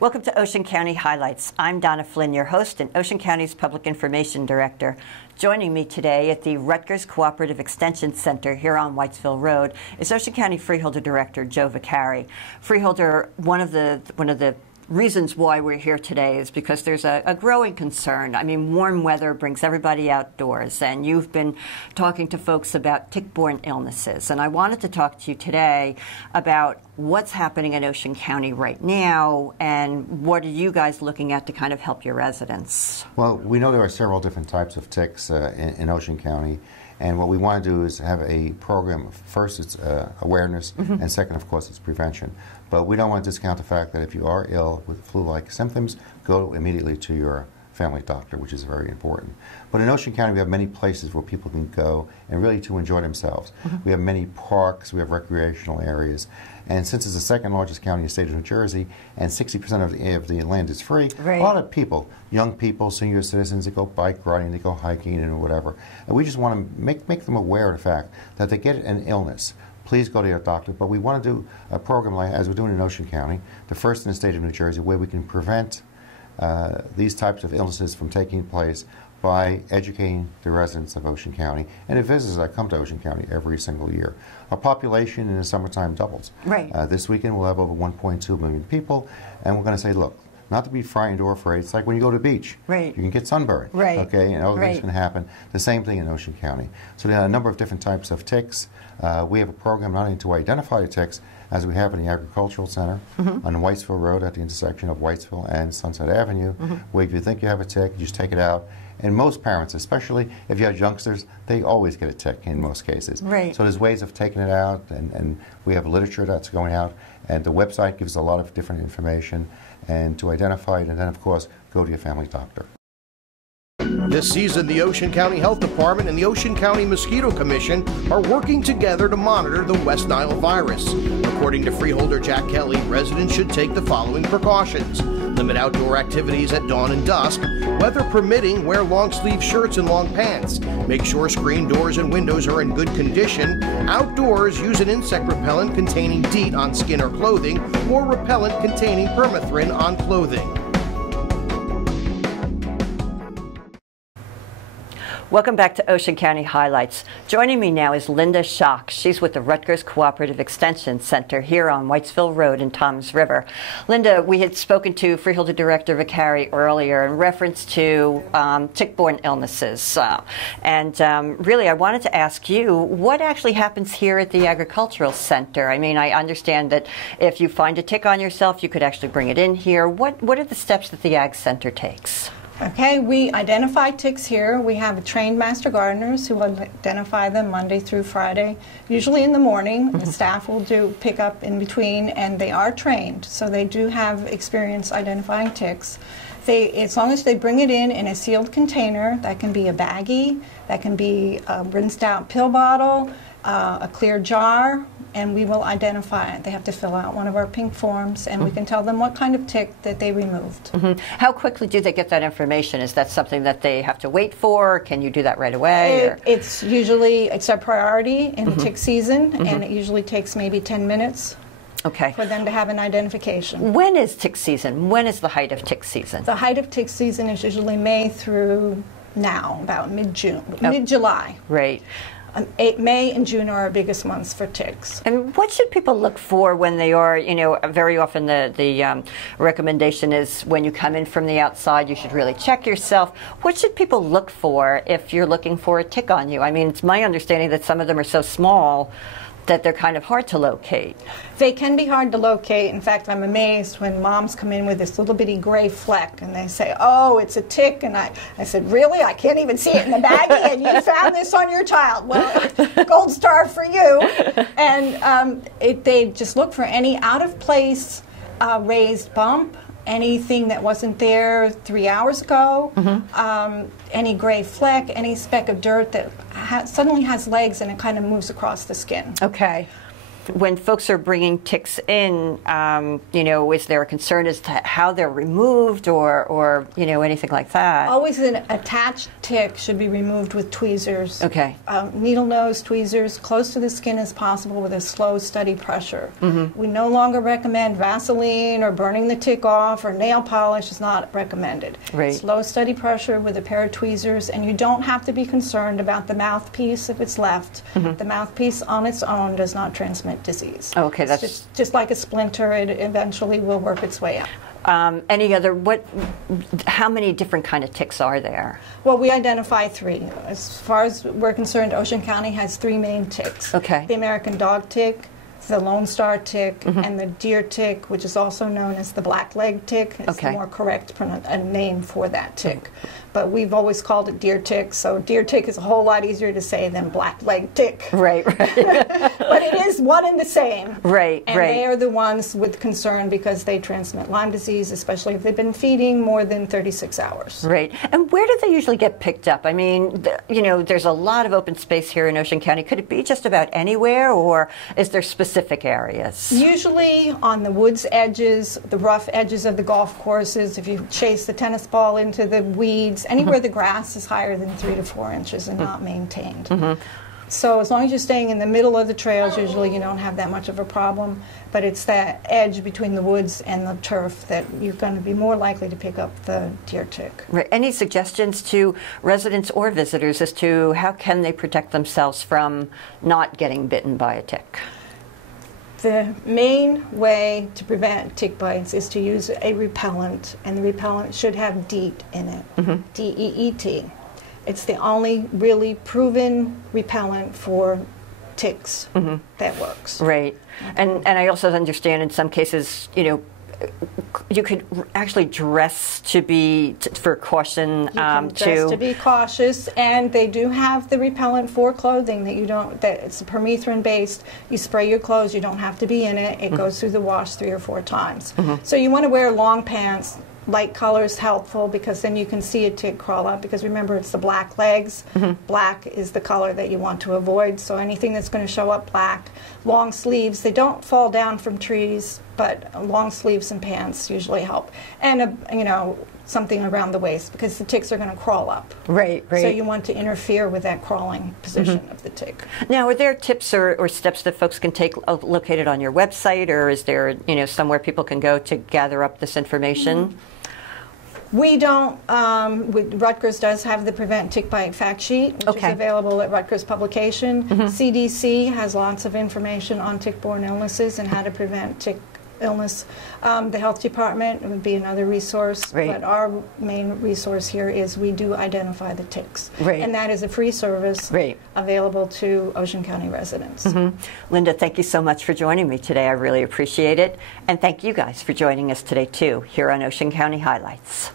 Welcome to Ocean County Highlights. I'm Donna Flynn, your host and Ocean County's Public Information Director. Joining me today at the Rutgers Cooperative Extension Center here on Whitesville Road is Ocean County Freeholder Director Joe Vicari. Freeholder, one of the reasons why we're here today is because there's a growing concern. I mean, warm weather brings everybody outdoors, and you've been talking to folks about tick-borne illnesses. And I wanted to talk to you today about what's happening in Ocean County right now, and what are you guys looking at to kind of help your residents? Well, we know there are several different types of ticks in Ocean County. And what we want to do is have a program. First, it's awareness, and second, of course, it's prevention. But we don't want to discount the fact that if you are ill with flu-like symptoms, go immediately to your family doctor, which is very important. But in Ocean County, we have many places where people can go and really to enjoy themselves. We have many parks, we have recreational areas. And since it's the second largest county in the state of New Jersey, and 60% of the land is free, right. A lot of people, young people, senior citizens, they go bike riding, they go hiking and whatever. And we just want to make them aware of the fact that they get an illness. Please go to your doctor. But we want to do a program like, as we're doing in Ocean County, the first in the state of New Jersey, where we can prevent these types of illnesses from taking place by educating the residents of Ocean County and the visitors that come to Ocean County every single year. Our population in the summertime doubles. Right. This weekend we'll have over 1.2 million people, and we're going to say, look, not to be frightened or afraid. It's like when you go to the beach. Right. You can get sunburned. Right. Okay, and other things Right. can happen. The same thing in Ocean County. So there are a number of different types of ticks. We have a program not only to identify the ticks, as we have in the Agricultural Center on Whitesville Road at the intersection of Whitesville and Sunset Avenue, where if you think you have a tick, you just take it out. And most parents, especially if you have youngsters, they always get a tick in most cases. Right. So there's ways of taking it out, and we have literature that's going out, and the website gives a lot of different information and to identify it, and then of course go to your family doctor. This season, the Ocean County Health Department and the Ocean County Mosquito Commission are working together to monitor the West Nile virus. According to Freeholder Jack Kelly, residents should take the following precautions. Limit outdoor activities at dawn and dusk. Weather permitting, wear long-sleeve shirts and long pants. Make sure screen doors and windows are in good condition. Outdoors, use an insect repellent containing DEET on skin or clothing, or repellent containing permethrin on clothing. Welcome back to Ocean County Highlights. Joining me now is Linda Schock. She's with the Rutgers Cooperative Extension Center here on Whitesville Road in Toms River. Linda, we had spoken to Freeholder Director Vicari earlier in reference to tick-borne illnesses. Really, I wanted to ask you, what actually happens here at the Agricultural Center? I mean, I understand that if you find a tick on yourself, you could actually bring it in here. What are the steps that the Ag Center takes? Okay, we identify ticks here. We have trained master gardeners who will identify them Monday through Friday, usually in the morning. The staff will do pick up in between, and they are trained, so they do have experience identifying ticks. As long as they bring it in a sealed container, that can be a baggie, that can be a rinsed out pill bottle, a clear jar, and we will identify it. They have to fill out one of our pink forms, and we can tell them what kind of tick that they removed. How quickly do they get that information? Is that something that they have to wait for? Can you do that right away? It's a priority in tick season, and it usually takes maybe 10 minutes. Okay. For them to have an identification. When is tick season? When is the height of tick season? The height of tick season is usually May through now, about mid-June, mid-July. Right. May and June are our biggest months for ticks. And what should people look for when they are, very often the recommendation is when you come in from the outside, you should really check yourself. What should people look for if you're looking for a tick on you? I mean, it's my understanding that some of them are so small that they're kind of hard to locate. They can be hard to locate. In fact, I'm amazed when moms come in with this little bitty gray fleck and they say, oh, it's a tick. And I said, really? I can't even see it in the baggie, and you found this on your child. Well, gold star for you. And they just look for any out-of-place raised bump, anything that wasn't there 3 hours ago, any gray fleck, any speck of dirt that suddenly has legs and it kind of moves across the skin. Okay. when folks are bringing ticks in, you know, is there a concern as to how they're removed or you know, anything like that? Always an attached tick should be removed with tweezers. Okay. Needle nose tweezers close to the skin as possible with a slow, steady pressure. We no longer recommend Vaseline or burning the tick off, or nail polish is not recommended. Right. Slow, steady pressure with a pair of tweezers, and you don't have to be concerned about the mouthpiece if it's left. The mouthpiece on its own does not transmit disease. Okay, It's that's just like a splinter. It eventually will work its way out. any other. How many different kind of ticks are there? Well, we identify 3. As far as we're concerned, Ocean County has 3 main ticks. Okay. The American dog tick, the Lone Star tick, and the deer tick, which is also known as the blackleg tick. It's Okay. the more correct name for that tick. But we've always called it deer tick, so deer tick is a whole lot easier to say than blackleg tick. Right, right. But it is one and the same. Right, And right. they are the ones with concern because they transmit Lyme disease, especially if they've been feeding more than 36 hours. Right. And where do they usually get picked up? I mean, you know, there's a lot of open space here in Ocean County. Could it be just about anywhere, or is there specific areas? Usually on the woods edges, the rough edges of the golf courses, if you chase the tennis ball into the weeds, anywhere the grass is higher than 3 to 4 inches and not maintained. So as long as you're staying in the middle of the trails, usually you don't have that much of a problem. But it's that edge between the woods and the turf that you're going to be more likely to pick up the deer tick. Right. Any suggestions to residents or visitors as to how can they protect themselves from not getting bitten by a tick? The main way to prevent tick bites is to use a repellent, and the repellent should have DEET in it, D-E-E-T. It's the only really proven repellent for ticks that works. Right. And I also understand in some cases, you know, you could actually dress to be for caution. You can dress to be cautious, and they do have the repellent for clothing that you don't. That it's permethrin based. You spray your clothes. You don't have to be in it. It goes through the wash 3 or 4 times. So you want to wear long pants. Light color is helpful because then you can see a tick crawl up, because remember it's the black legs. Black is the color that you want to avoid, so anything that's going to show up black. Long sleeves, they don't fall down from trees, but long sleeves and pants usually help. And you know, something around the waist, because the ticks are going to crawl up. Right, right. So you want to interfere with that crawling position of the tick. Now, are there tips or steps that folks can take located on your website, or is there, you know, somewhere people can go to gather up this information? We don't. Rutgers does have the Prevent Tick Bite fact sheet, which is available at Rutgers Publication. CDC has lots of information on tick-borne illnesses and how to prevent tick illness. The health department would be another resource, but our main resource here is we do identify the ticks, and that is a free service available to Ocean County residents. Linda, thank you so much for joining me today. I really appreciate it, and thank you guys for joining us today too here on Ocean County Highlights.